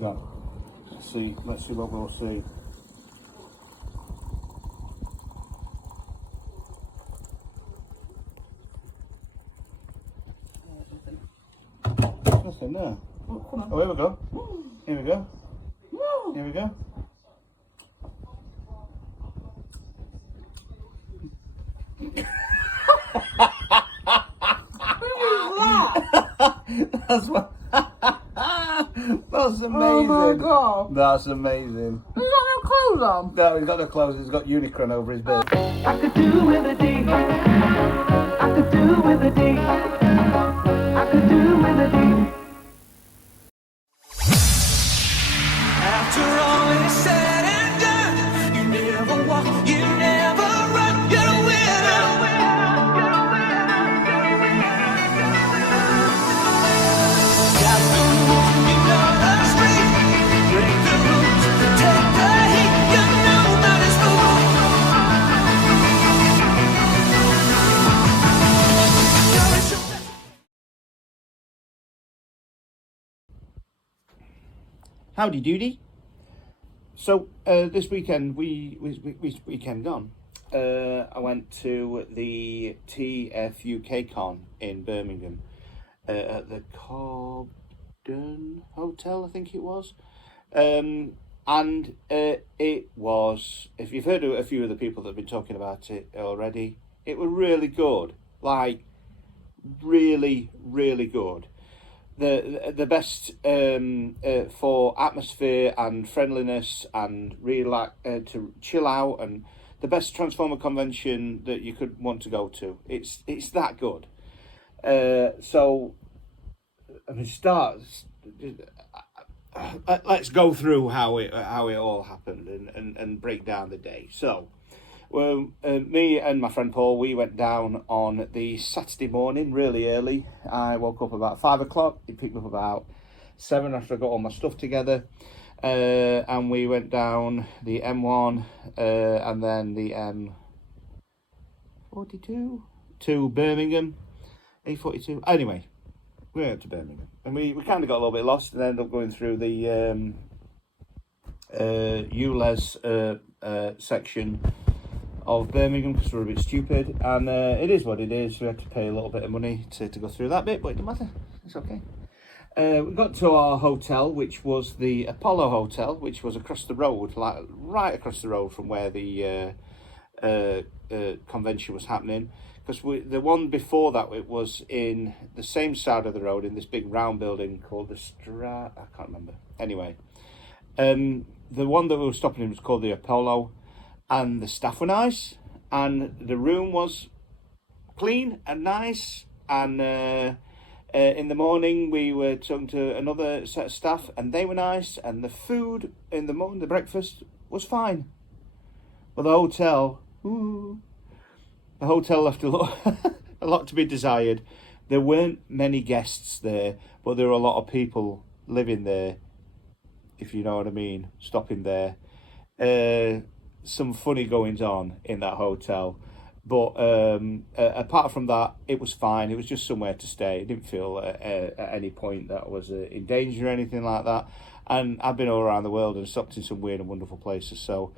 Yeah. Let's see what we'll see. Nothing there. Oh, come on. Oh, here we go. Here we go. Here we go. That's what. That's amazing. Oh my god. That's amazing. He's got no clothes on. No, he's got no clothes. He's got Unicron over his bed. I could do with a D. I could do with a D. I could do with a D. After all is said and done, you never walk, you never run, you're a winner. Got the one, you know the street, break the rules, take the heat, you know nobody's fool. Howdy doody. So this weekend, weekend gone, I went to the tfukcon in Birmingham at the Cobden Hotel, I think it was. And it was, if you've heard a few of the people that have been talking about it already, it was really good. Like, really, really good. The best for atmosphere and friendliness and relax, to chill out, and the best Transformer convention that you could want to go to. It's that good. So I mean, let's go through how it all happened and break down the day. So. Well, me and my friend Paul, we went down on the Saturday morning, really early. I woke up about 5 o'clock. He picked me up about 7 after I got all my stuff together. And we went down the M1 and then the M42 to Birmingham. A42. Anyway, we went to Birmingham. And we kind of got a little bit lost and ended up going through the ULEZ section of Birmingham because we're a bit stupid, and it is what it is. We had to pay a little bit of money to go through that bit, but it doesn't matter, it's okay. We got to our hotel, which was the Apollo Hotel, which was across the road, like right across the road from where the convention was happening, because the one before that, it was in the same side of the road in this big round building called the I can't remember. Anyway, the one that we were stopping in was called the Apollo. And the staff were nice, and the room was clean and nice. And in the morning, we were talking to another set of staff, and they were nice. And the food in the morning, the breakfast, was fine. But the hotel left a lot to be desired. There weren't many guests there, but there were a lot of people living there, if you know what I mean, stopping there. Some funny goings on in that hotel, but apart from that, it was fine. It was just somewhere to stay. I didn't feel at any point that I was in danger or anything like that. And I've been all around the world and stopped in some weird and wonderful places, so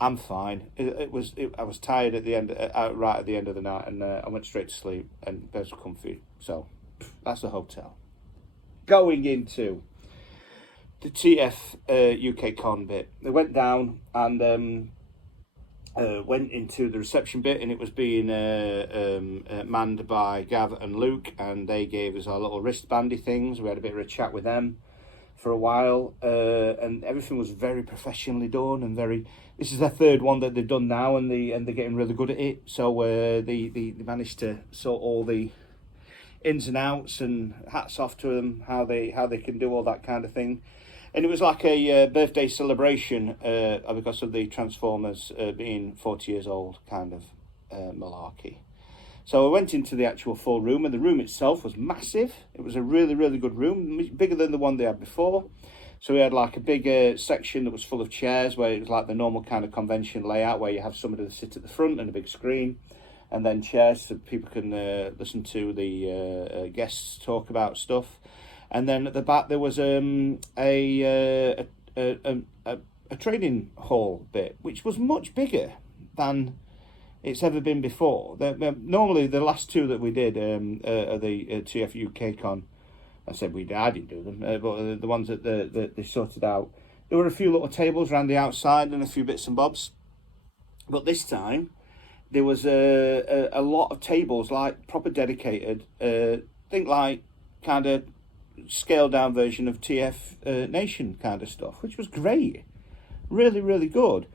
I'm fine. I was tired at the end, right at the end of the night, and I went straight to sleep, and beds were comfy. So that's the hotel. Going into the tfukcon bit, they went down and went into the reception bit, and it was being manned by Gav and Luke, and they gave us our little wristbandy things. We had a bit of a chat with them for a while, and everything was very professionally done, and this is their third one that they've done now, and they're getting really good at it. So they managed to sort all the ins and outs, and hats off to them how they can do all that kind of thing. And it was like a birthday celebration because of the Transformers being 40 years old, kind of malarkey. So I went into the actual full room, and the room itself was massive. It was a really, really good room, bigger than the one they had before. So we had like a big section that was full of chairs, where it was like the normal kind of convention layout, where you have somebody to sit at the front and a big screen, and then chairs so people can listen to the guests talk about stuff. and then at the back there was a trading hall bit, which was much bigger than it's ever been before. Normally, the last two that we did are the tfukcon. I didn't do them, but the ones that they sorted out. There were a few little tables around the outside and a few bits and bobs. But this time, there was a lot of tables, like proper dedicated, think like kind of scaled down version of TF Nation kind of stuff, which was great. Really, really good.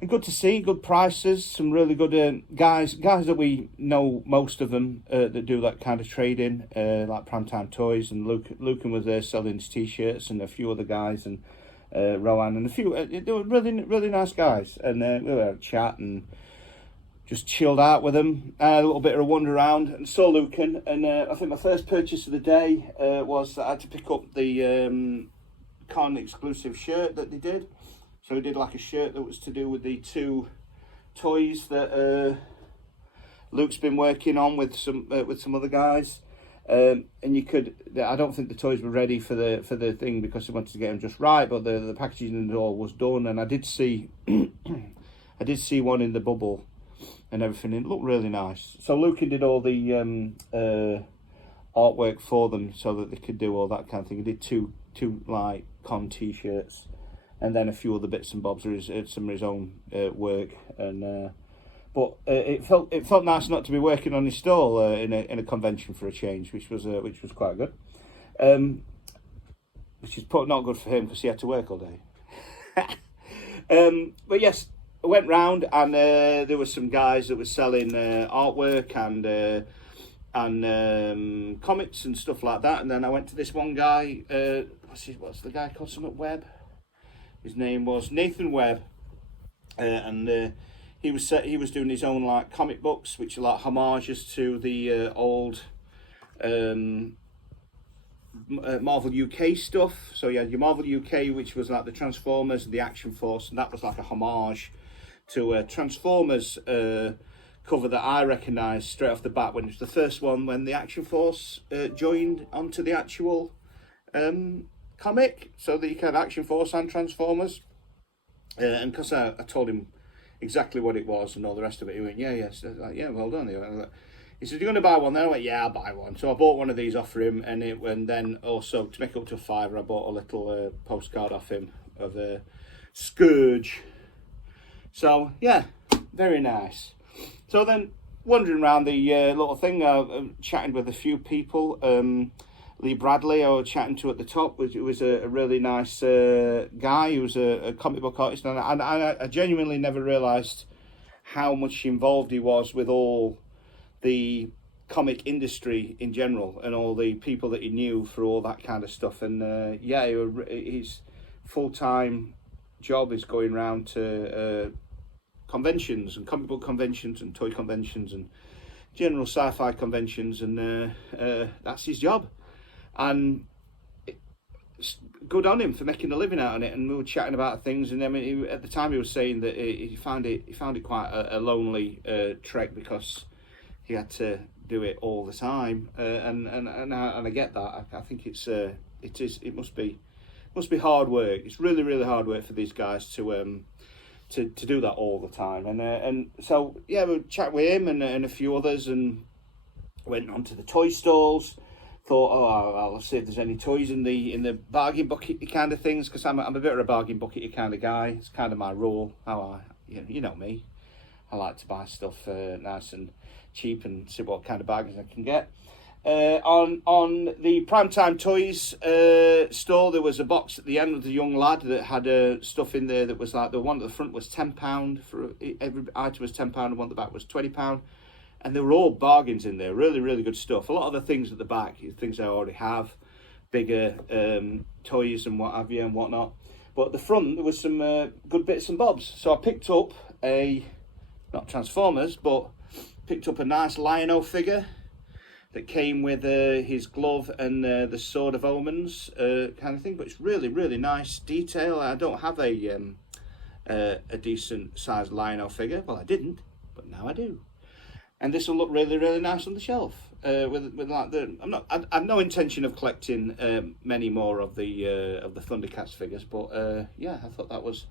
And good to see, good prices, some really good guys that we know, most of them that do that kind of trading, like Primetime Toys, and Lucan was there selling his t-shirts, and a few other guys, and Rowan, and a few, they were really, really nice guys, and we were having a chat and just chilled out with them, a little bit of a wander around, and saw Lucan, and I think my first purchase of the day was that I had to pick up the con exclusive shirt that they did. So we did like a shirt that was to do with the two toys that Luke's been working on with some other guys, and you could. I don't think the toys were ready for the thing because they wanted to get them just right, but the packaging and all was done, and I did see I did see one in the bubble and everything. It looked really nice. So Luke did all the artwork for them so that they could do all that kind of thing. He did two like con t-shirts, and then a few other bits and bobs of some of his own work, and but it felt nice not to be working on his stall in a convention for a change, which was quite good, which is not good for him because he had to work all day. But yes, I went round, and there were some guys that were selling artwork and comics and stuff like that, and then I went to this one guy. What's the guy called? Something Webb. His name was Nathan Webb, and he was doing his own like comic books, which are like homages to the old Marvel UK stuff. So you had your Marvel UK, which was like the Transformers and the Action Force, and that was like a homage to a Transformers cover that I recognised straight off the bat when it was the first one, when the Action Force joined onto the actual comic, so that you can have Action Force and Transformers, and because I told him exactly what it was and all the rest of it, he went, yeah, so like, yeah, well done. He said, you're going to buy one then? I went, yeah, I'll buy one. So I bought one of these off him, and then also to make it up to a £5, I bought a little postcard off him of a Scourge. So yeah, very nice. So then wandering around the little thing, chatting with a few people. Lee Bradley I was chatting to at the top, which was a really nice guy who was a comic book artist, and I genuinely never realised how much involved he was with all the comic industry in general and all the people that he knew for all that kind of stuff. And yeah, his full-time job is going around to conventions and comic book conventions and toy conventions and general sci-fi conventions, and that's his job. And it's good on him for making a living out of it. And we were chatting about things, and I mean, at the time he was saying that he found it quite a lonely trek because he had to do it all the time, and I get that. I think it must be hard work. It's really, really hard work for these guys to do that all the time. And so yeah, we were chatting with him and a few others, and went on to the toy stalls. Thought, I'll see if there's any toys in the bargain bucket kind of things, because I'm a bit of a bargain bucket kind of guy. It's kind of my rule. You know me. I like to buy stuff nice and cheap and see what kind of bargains I can get. On the Primetime Toys store, there was a box at the end with a young lad that had stuff in there that was like, the one at the front was £10 for every item was £10, and one at the back was £20. And they were all bargains in there, really, really good stuff. A lot of the things at the back, things I already have, bigger toys and what have you and whatnot. But at the front, there was some good bits and bobs. So I picked up not Transformers, but picked up a nice Lion-O figure that came with his glove and the Sword of Omens kind of thing. But it's really, really nice detail. I don't have a decent sized Lion-O figure. Well, I didn't, but now I do. And this will look really, really nice on the shelf. with like the. I have no intention of collecting many more of the Thundercats figures, but yeah, I thought that was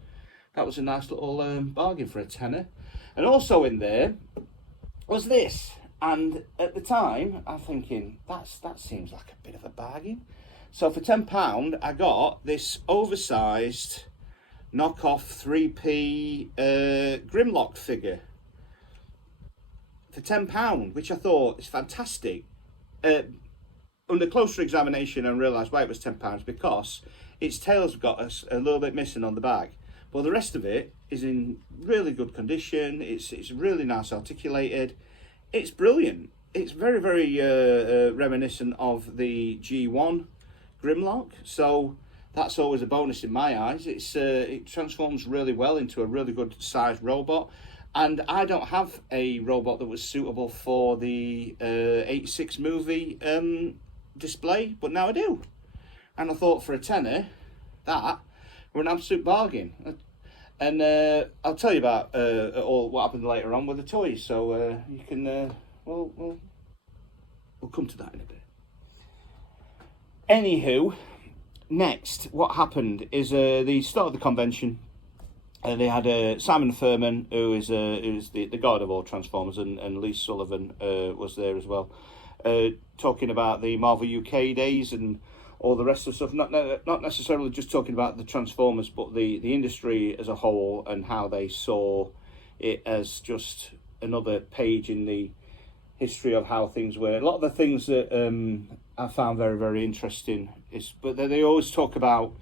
a nice little bargain for a tenner. And also in there was this. And at the time, I'm thinking that seems like a bit of a bargain. So for £10, I got this oversized knockoff 3p Grimlock figure for £10, which I thought is fantastic. Under closer examination, I realised why it was £10, because its tails got a little bit missing on the back, but the rest of it is in really good condition. It's really nice articulated. It's brilliant. It's very, very reminiscent of the G1 Grimlock, so that's always a bonus in my eyes. It transforms really well into a really good sized robot, and I don't have a robot that was suitable for the 86 movie display, but now I do. And I thought for a tenner, that were an absolute bargain. And I'll tell you about all what happened later on with the toys, so you can we'll come to that in a bit. Anywho, next, what happened is the start of the convention. They had Simon Furman, who is the god of all Transformers, and Lee Sullivan was there as well, talking about the Marvel UK days and all the rest of the stuff. Not necessarily just talking about the Transformers, but the industry as a whole, and how they saw it as just another page in the history of how things were. A lot of the things that I found very, very interesting but they always talk about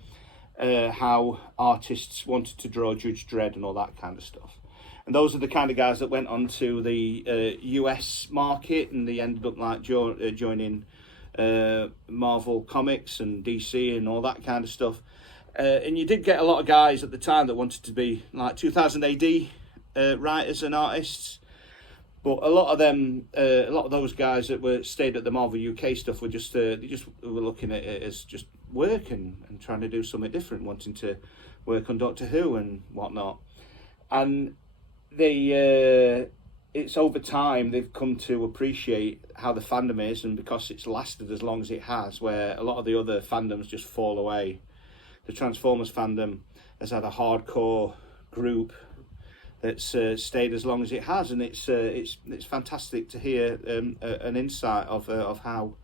how artists wanted to draw Judge Dredd and all that kind of stuff. And those are the kind of guys that went on to the US market, and they ended up like joining Marvel Comics and DC and all that kind of stuff. And you did get a lot of guys at the time that wanted to be like 2000 AD writers and artists. But a lot of those guys that stayed at the Marvel UK stuff were just were looking at it as just work and trying to do something different, wanting to work on Doctor Who and whatnot. And it's over time they've come to appreciate how the fandom is, and because it's lasted as long as it has, where a lot of the other fandoms just fall away. The Transformers fandom has had a hardcore group that's stayed as long as it has, and it's fantastic to hear an insight of how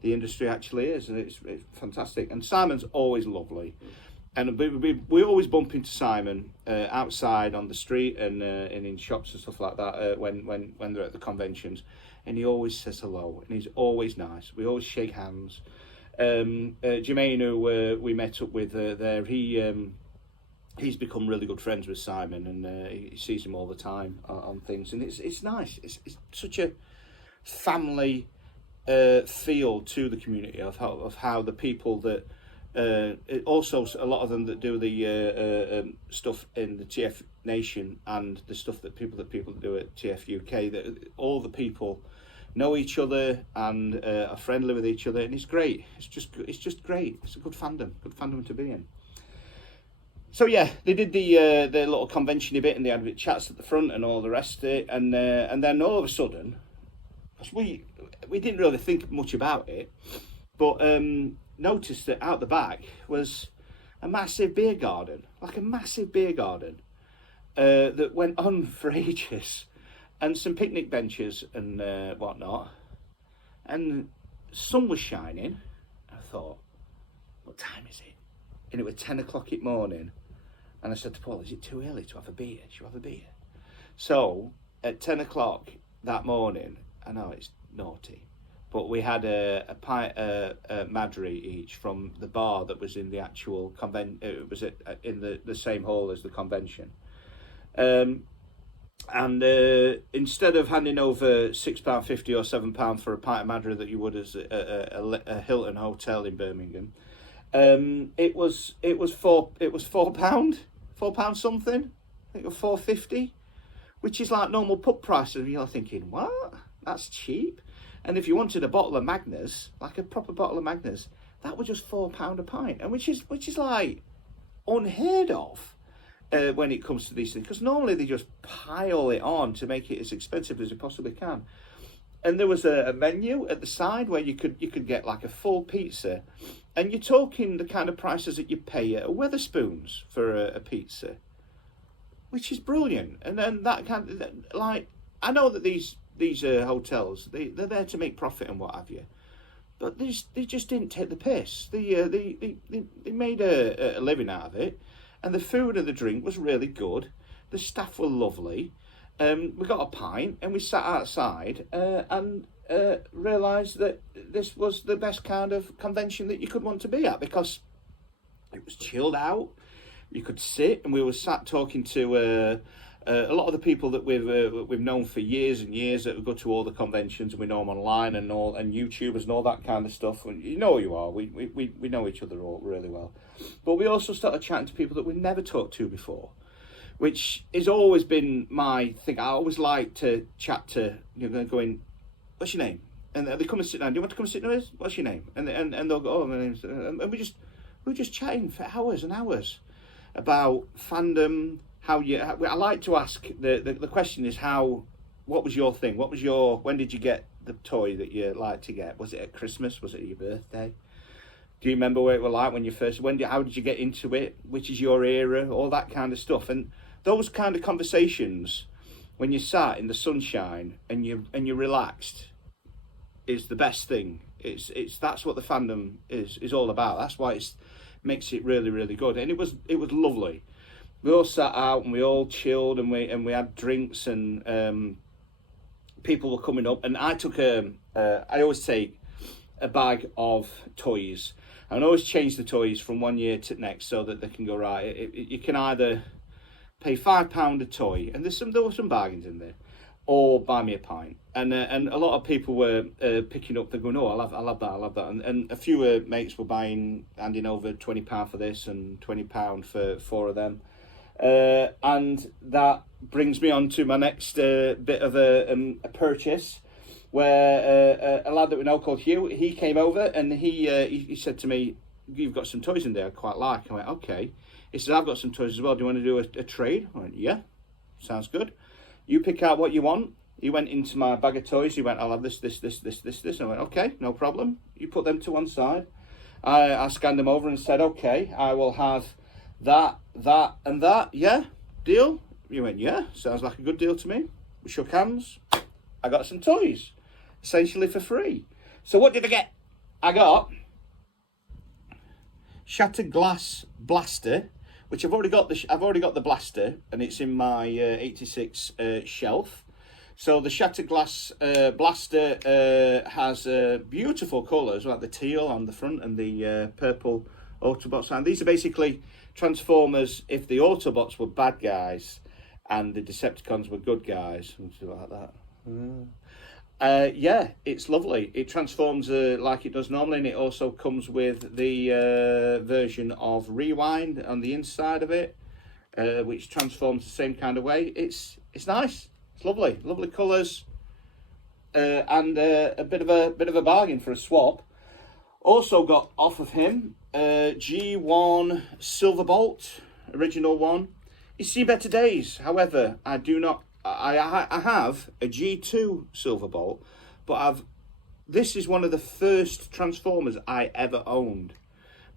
the industry actually is, and it's fantastic. And Simon's always lovely, and we always bump into Simon outside on the street and in shops and stuff like that when they're at the conventions, and he always says hello, and he's always nice. We always shake hands. Jermaine, who we met up with there, he's become really good friends with Simon, and he sees him all the time on things, and it's nice. It's such a family feel to the community of how the people that also a lot of them that do the stuff in the TF Nation and the stuff that people that do at TF UK, that all the people know each other and are friendly with each other, and it's great. It's just great. It's a good fandom to be in. So yeah, they did the little convention-y bit, and they had chats at the front and all the rest of it, and then all of a sudden, because we didn't really think much about it, but noticed that out the back was a massive beer garden, that went on for ages, and some picnic benches and whatnot, and sun was shining. I thought, what time is it? And it was 10 o'clock in the morning. And I said to Paul, is it too early to have a beer? Should you have a beer? So at 10 o'clock that morning, I know it's naughty, but we had a pint Madry each from the bar that was in the actual it was in the same hall as the convention. And instead of handing over £6.50 or £7 for a pint of Madry that you would as a Hilton hotel in Birmingham, it was £4 something. I think it was £4.50, which is like normal pub prices. And you're thinking, what? That's cheap. And if you wanted a bottle of Magners, like a proper bottle of Magners, that was just £4 a pint, and which is like unheard of when it comes to these things, because normally they just pile it on to make it as expensive as they possibly can. and there was a menu at the side where you could get like a full pizza, and you're talking the kind of prices that you pay at a Weatherspoons for a pizza, which is brilliant. And then that kind of, like, I know that these hotels, they're there to make profit and what have you, but they just didn't take the piss. They made a living out of it, and the food and the drink was really good. The staff were lovely. We got a pint and we sat outside and realised that this was the best kind of convention that you could want to be at, because it was chilled out. You could sit, and we were sat talking to a lot of the people that we've known for years and years that go to all the conventions, and we know them online and YouTubers and all that kind of stuff. And you know who you are. We know each other all really well. But we also started chatting to people that we've never talked to before, which has always been my thing. I always like to chat to, going, what's your name? And they come and sit down. Do you want to come and sit with us? What's your name? And they'll go, oh, my name's... And we were just chatting for hours and hours about fandom. I like to ask, the question is what was your thing? When did you get the toy that you liked to get? Was it at Christmas? Was it at your birthday? Do you remember what it was like when you first, how did you get into it? Which is your era? All that kind of stuff. And those kind of conversations, when you sat in the sunshine and you're relaxed, is the best thing. That's what the fandom is all about. That's why it makes it really, really good. And it was lovely. We all sat out and we all chilled, and we had drinks, and people were coming up, and I took I always take a bag of toys. I always change the toys from one year to next so that they can go right. You can either pay £5 a toy, and there were some bargains in there, or buy me a pint. And a lot of people were picking up. They're going, oh, I love that. And a few mates were handing over £20 for this and £20 for 4 of them. And that brings me on to my next bit of a purchase, where a lad that we know called Hugh, he came over and he said to me, you've got some toys in there I quite like. I went, okay. He said, I've got some toys as well. Do you want to do a trade? I went, yeah, sounds good. You pick out what you want. He went into my bag of toys. He went, I'll have this. I went, okay, no problem. You put them to one side. I scanned them over and said, okay, I will have that, and that. Yeah, deal? You went, yeah, sounds like a good deal to me. We shook hands. I got some toys, essentially for free. So what did I get? I got Shattered Glass Blaster, which I've already got the blaster, and it's in my 86 shelf. So the Shattered Glass Blaster has beautiful colours, like the teal on the front and the purple Autobots. And these are basically Transformers if the Autobots were bad guys and the Decepticons were good guys. Something like that. Yeah, it's lovely. It transforms like it does normally, and it also comes with the version of Rewind on the inside of it, which transforms the same kind of way. It's nice. It's lovely colours, and a bit of a bargain for a swap. Also got off of him G1 Silverbolt, original one. He's seen better days. However, I do not. I have a G2 Silverbolt, but this is one of the first Transformers I ever owned.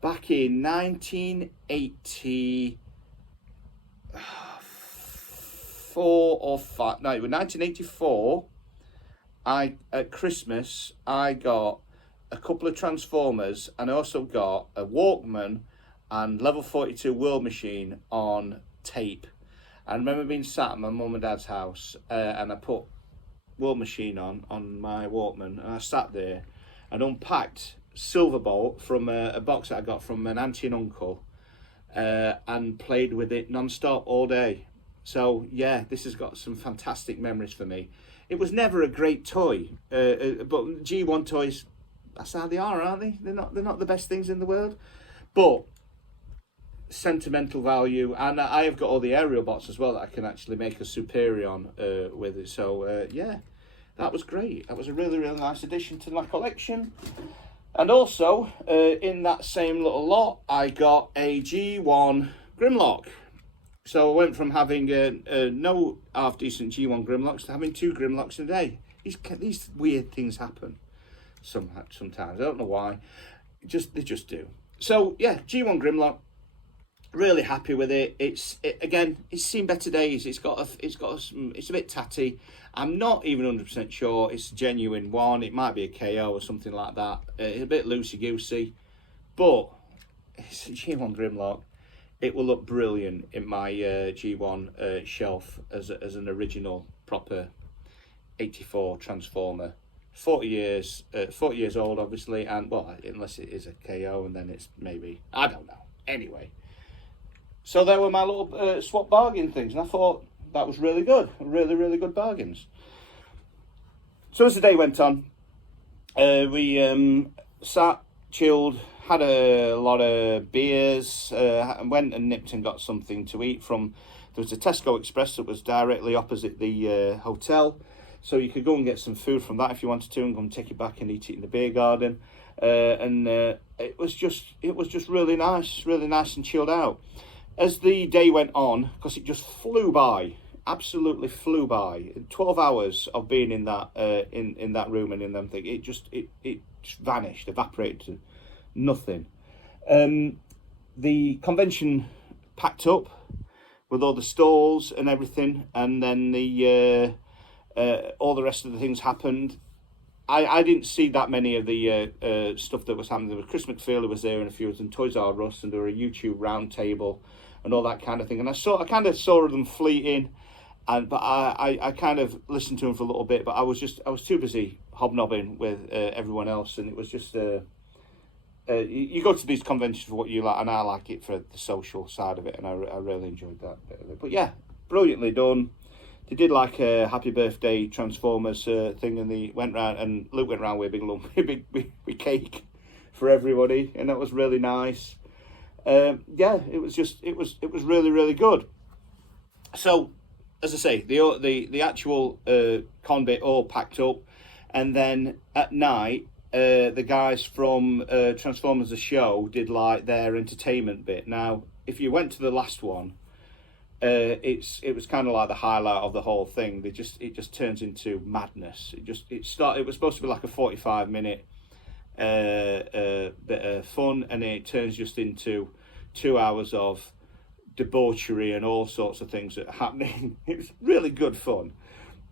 Back in 1980. 1984, at Christmas I got a couple of Transformers, and I also got a Walkman and Level 42 World Machine on tape. I remember being sat at my mum and dad's house, and I put World Machine on my Walkman, and I sat there and unpacked Silverbolt from a box that I got from an auntie and uncle, and played with it non-stop all day. So yeah, this has got some fantastic memories for me. It was never a great toy, but G1 toys, that's how they are, aren't they? They're not the best things in the world, but sentimental value. And I have got all the aerial bots as well that I can actually make a Superion with it. So yeah, that was great. That was a really, really nice addition to my collection. And also in that same little lot, I got a G1 Grimlock. So I went from having no half-decent G1 Grimlocks to having 2 Grimlocks a day. these weird things happen sometimes. I don't know why. They just do. So yeah, G1 Grimlock. Really happy with it. It's seen better days. It's a bit tatty. I'm not even 100% sure it's a genuine one. It might be a KO or something like that. It's a bit loosey goosey, but it's a G1 Grimlock. It will look brilliant in my G1 shelf as an original proper 84 Transformer. 40 years old, obviously, and well, unless it is a KO, and then it's maybe, I don't know. Anyway. So there were my little swap bargain things, and I thought that was really good. Really, really good bargains. So as the day went on, we sat, chilled, had a lot of beers, and went and nipped and got something to eat from... There was a Tesco Express that was directly opposite the hotel, so you could go and get some food from that if you wanted to, and come take it back and eat it in the beer garden. It was just really nice and chilled out. As the day went on, because it just flew by, absolutely flew by. 12 hours of being in that in that room and in them thing, it just vanished, evaporated to nothing. The convention packed up with all the stalls and everything, and then all the rest of the things happened. I didn't see that many of the stuff that was happening. There was Chris McPhail was there, and a few of them, Toys R Us, and there were a YouTube roundtable and all that kind of thing. And I kind of saw them fleeting, but I kind of listened to them for a little bit. But I was too busy hobnobbing with everyone else, and it was just you go to these conventions for what you like, and I like it for the social side of it, and I really enjoyed that bit of it. But yeah, brilliantly done. They did like a happy birthday Transformers thing, and they went round, and Luke went round with a big lump, big cake for everybody, and that was really nice. Yeah, it was really, really good. So, as I say, the actual con bit all packed up, and then at night, the guys from Transformers the show did like their entertainment bit. Now, if you went to the last one, it was kind of like the highlight of the whole thing. It just turns into madness. It was supposed to be like a 45-minute bit of fun, and it turns just into 2 hours of debauchery and all sorts of things that are happening. It was really good fun.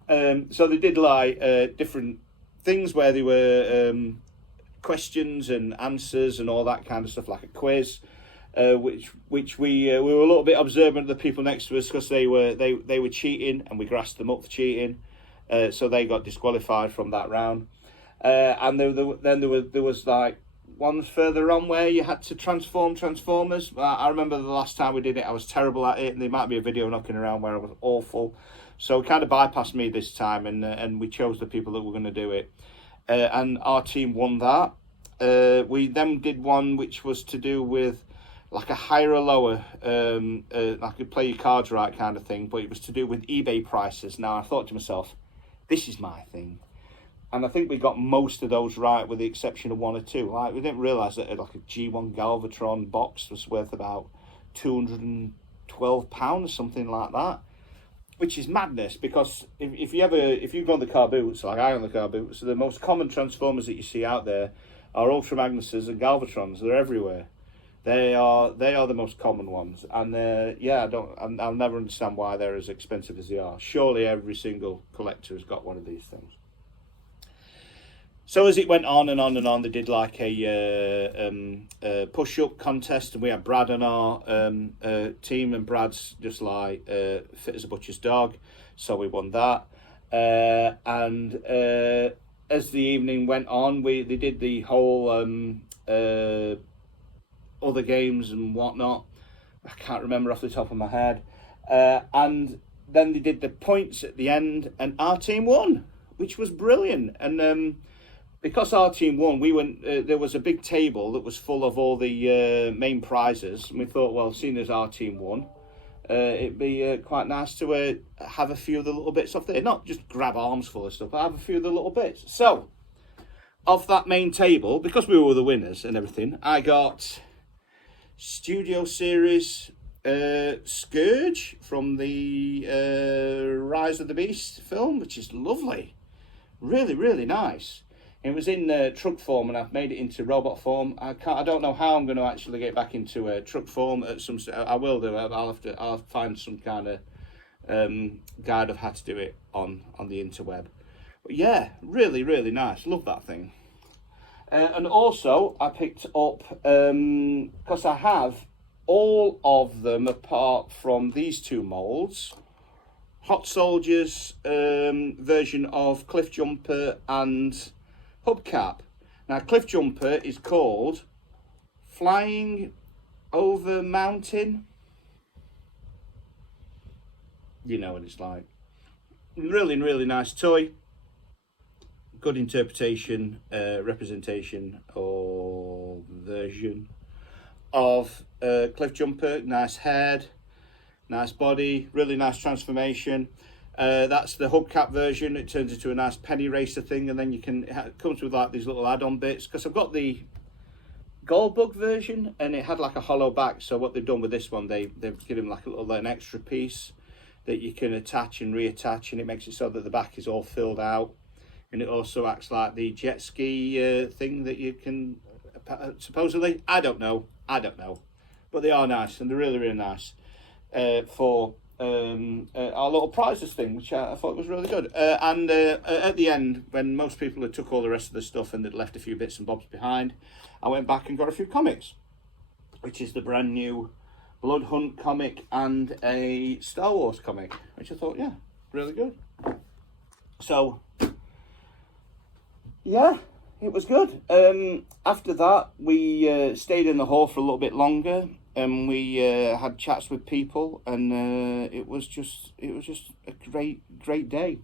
So they did like different things where they were questions and answers and all that kind of stuff, like a quiz. Which we were a little bit observant of the people next to us, because they were cheating, and we grassed them up for cheating, so they got disqualified from that round. And there was like ones further on where you had to transform Transformers. I remember the last time we did it, I was terrible at it, and there might be a video knocking around where I was awful. So it kind of bypassed me this time, and we chose the people that were going to do it, and our team won that. We then did one which was to do with like a higher or lower, like you play your cards right kind of thing, but it was to do with eBay prices. Now, I thought to myself, this is my thing. And I think we got most of those right, with the exception of one or two. Like, we didn't realise that like a G1 Galvatron box was worth about £212 or something like that, which is madness, because if you go on the car boots, like I own the car boots, the most common Transformers that you see out there are Ultra Magnuses and Galvatrons. They're everywhere. They are the most common ones, and I'll never understand why they're as expensive as they are. Surely every single collector has got one of these things. So as it went on and on and on, they did like a push-up contest, and we had Brad on our team, and Brad's just like fit as a butcher's dog, so we won that. And as the evening went on, they did the whole other games and whatnot. I can't remember off the top of my head. And then they did the points at the end, and our team won, which was brilliant. And because our team won, we went. There was a big table that was full of all the main prizes, and we thought, well, seeing as our team won, it'd be quite nice to have a few of the little bits off there. Not just grab arms full of stuff, but have a few of the little bits. So, off that main table, because we were the winners and everything, I got Studio Series Scourge from the Rise of the Beast film, which is lovely. Really, really nice. It was in truck form, and I've made it into robot form. I don't know how I'm going to actually get back into truck form at some. I will do. I'll find some kind of guide of how to do it on the interweb. But yeah, really, really nice. Love that thing. And also, I picked up because I have all of them apart from these two moulds. Hot Soldiers version of Cliff Jumper and Hubcap. Now, Cliff Jumper is called Flying Over Mountain. You know what it's like. Really, really nice toy. Good interpretation, representation, or version of Cliff Jumper. Nice head, nice body, really nice transformation. That's the hubcap version. It turns into a nice penny racer thing, and then you can. It comes with like these little add-on bits. Because I've got the Goldbug version, and it had like a hollow back. So what they've done with this one, they've given like an extra piece that you can attach and reattach, and it makes it so that the back is all filled out. And it also acts like the jet ski thing that you can, supposedly, I don't know, but they are nice, and they're really, really nice for our little prizes thing, which I thought was really good. And at the end, when most people had took all the rest of the stuff and they'd left a few bits and bobs behind, I went back and got a few comics, which is the brand new Blood Hunt comic and a Star Wars comic, which I thought, yeah, really good. So yeah, it was good. After that, we stayed in the hall for a little bit longer, and we had chats with people, and it was just a great day.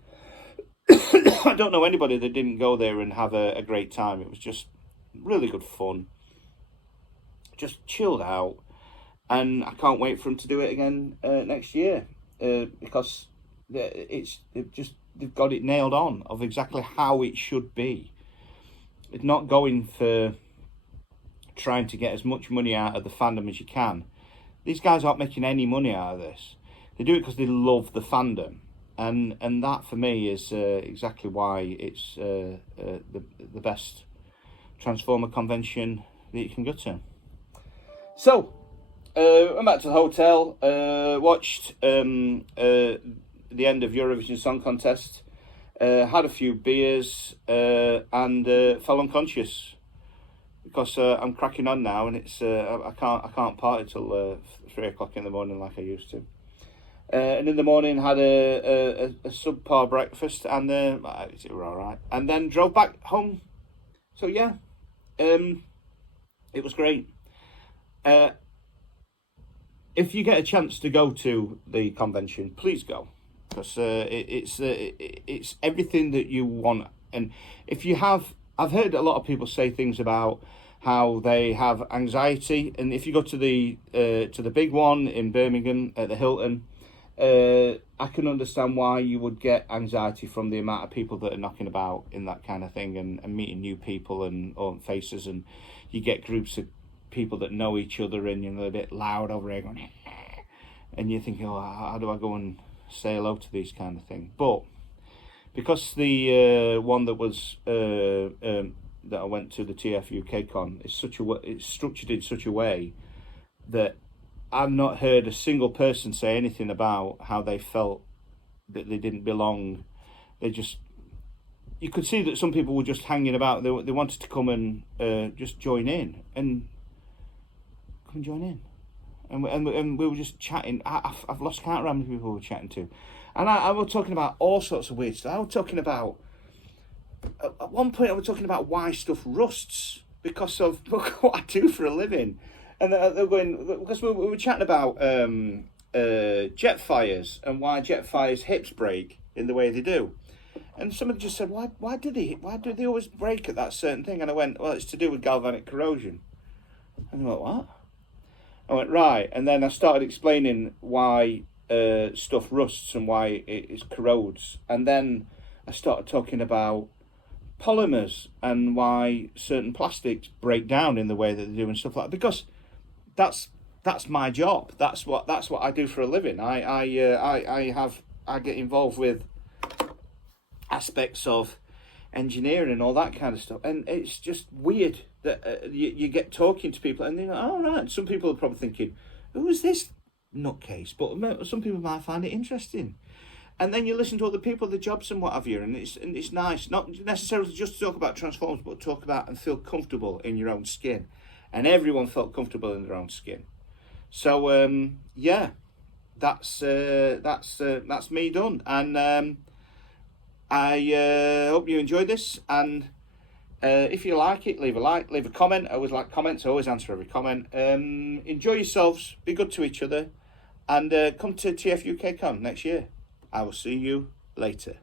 I don't know anybody that didn't go there and have a great time. It was just really good fun. Just chilled out, and I can't wait for them to do it again next year because they've got it nailed on of exactly how it should be. It's not going for trying to get as much money out of the fandom as you can. These guys aren't making any money out of this. They do it because they love the fandom, and that for me is exactly why it's the best Transformer convention that you can go to. So went back to the hotel, watched the end of Eurovision Song Contest, had a few beers, and fell unconscious because I'm cracking on now, and it's I can't party till 3 o'clock in the morning like I used to. And in the morning had a subpar breakfast, and it were all right, and then drove back home. So yeah, it was great. If you get a chance to go to the convention, please go, because it's everything that you want. And if you have, I've heard a lot of people say things about how they have anxiety, and if you go to the big one in Birmingham at the Hilton, I can understand why you would get anxiety from the amount of people that are knocking about in that kind of thing, and meeting new people and faces, and you get groups of people that know each other, and you're a bit loud over here going, and you're thinking, oh, how do I go and say hello to these kind of things? But because the one that was that I went to, the tfukcon, it's structured in such a way that I've not heard a single person say anything about how they felt that they didn't belong. You could see that some people were just hanging about. They wanted to come and just join in, and come and join in. And we were just chatting. I've lost count of how many people we were chatting to. And I was talking about all sorts of weird stuff. I was talking about, at one point I was talking about why stuff rusts because of what I do for a living. And they're going, because we were chatting about jet fires and why jet fires' hips break in the way they do. And somebody just said, why do they always break at that certain thing? And I went, well, it's to do with galvanic corrosion. And they went, what? I went, right. And then I started explaining why stuff rusts and why it corrodes. And then I started talking about polymers and why certain plastics break down in the way that they do and stuff like that. Because that's my job. That's what I do for a living. I get involved with aspects of engineering and all that kind of stuff. And it's just weird that you get talking to people and they go, oh, right. Some people are probably thinking, who is this nutcase? But some people might find it interesting. And then you listen to other people, the jobs and what have you, and it's nice, not necessarily just to talk about Transformers, but talk about and feel comfortable in your own skin. And everyone felt comfortable in their own skin. So yeah, that's me done. And I hope you enjoyed this. And if you like it, leave a like, leave a comment. I always like comments. I always answer every comment. Enjoy yourselves. Be good to each other. And come to tfukcon next year. I will see you later.